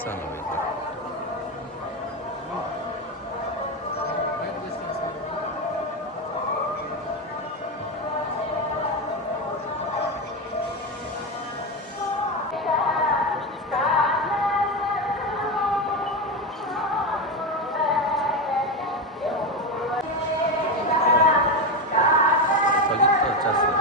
వస్తాను వచ్చేస్తాను.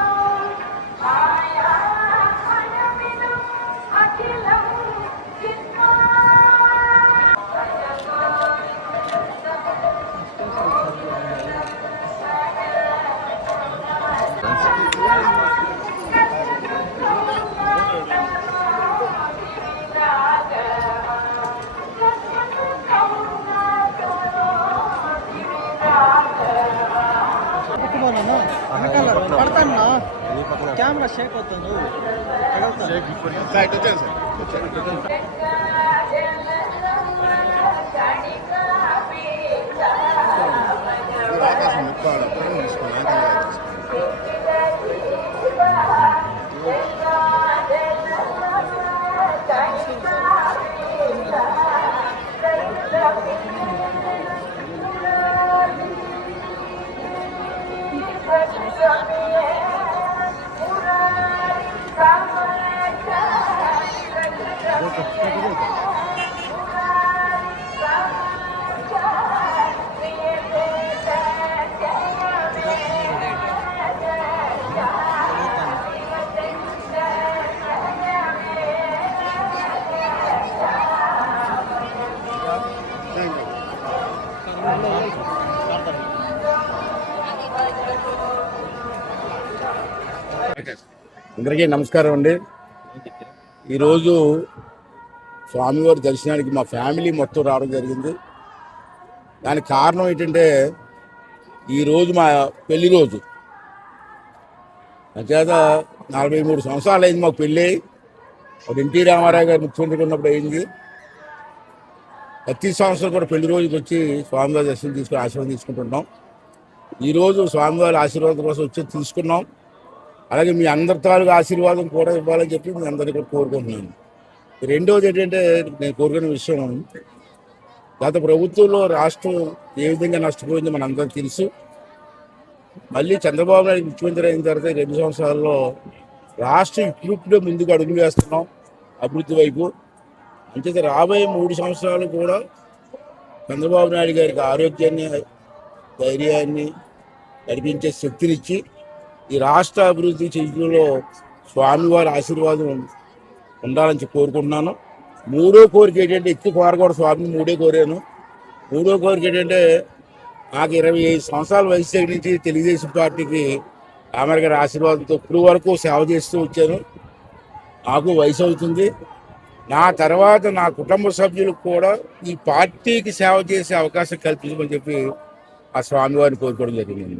పడతాను కెమెరా షేక్ అవుతుంది అందరికీ నమస్కారం అండి. ఈరోజు స్వామివారి దర్శనానికి మా ఫ్యామిలీ మొత్తం రావడం జరిగింది. దానికి కారణం ఏంటంటే ఈరోజు మా పెళ్లి రోజు. అంచేత 43 సంవత్సరాలు అయింది మాకు పెళ్ళి. అప్పుడు ఎన్టీ రామారావు గారు ముఖ్యమంత్రి ఉన్నప్పుడు అయింది. ప్రతి సంవత్సరం కూడా పెళ్లి రోజుకి వచ్చి స్వామివారి దర్శనం తీసుకుని ఆశీర్వాదం తీసుకుంటున్నాం. ఈరోజు స్వామివారి ఆశీర్వాదం కోసం వచ్చి తీసుకున్నాం. అలాగే మీ అందరి తాలూకు ఆశీర్వాదం కూడా ఇవ్వాలని చెప్పి మీ అందరికీ కూడా కోరుకుంటున్నాను. రెండోది ఏంటంటే నేను కోరుకునే విషయం, గత ప్రభుత్వంలో రాష్ట్రం ఏ విధంగా నష్టపోయిందో మన అందరికీ తెలుసు. మళ్ళీ చంద్రబాబు నాయుడు ముఖ్యమంత్రి అయిన తర్వాత 2 సంవత్సరాల్లో రాష్ట్రం ఇప్పుడిప్పుడే ముందుకు అడుగులు వేస్తున్నాం అభివృద్ధి వైపు. అంచేత రాబోయే 3 సంవత్సరాలు కూడా చంద్రబాబు నాయుడు గారికి ఆరోగ్యాన్ని, ధైర్యాన్ని నడిపించే శక్తినిచ్చి ఈ రాష్ట్ర అభివృద్ధి చేయడంలో స్వామివారి ఆశీర్వాదం ఉండాలని కోరుకుంటున్నాను. మూడో కోరిక ఏంటంటే, ఎత్తి కోరకూడదు స్వామిని మూడో కోరాను. మూడో కోరిక ఏంటంటే, నాకు 25 సంవత్సరాల వయసు దగ్గర నుంచి తెలుగుదేశం పార్టీకి రామారావు గారి ఆశీర్వాదంతో ఇప్పుడు వరకు సేవ చేస్తూ వచ్చాను. నాకు వయసు అవుతుంది. నా తర్వాత నా కుటుంబ సభ్యులకు కూడా ఈ పార్టీకి సేవ చేసే అవకాశం కల్పించమని చెప్పి ఆ స్వామివారిని కోరుకోవడం జరిగింది.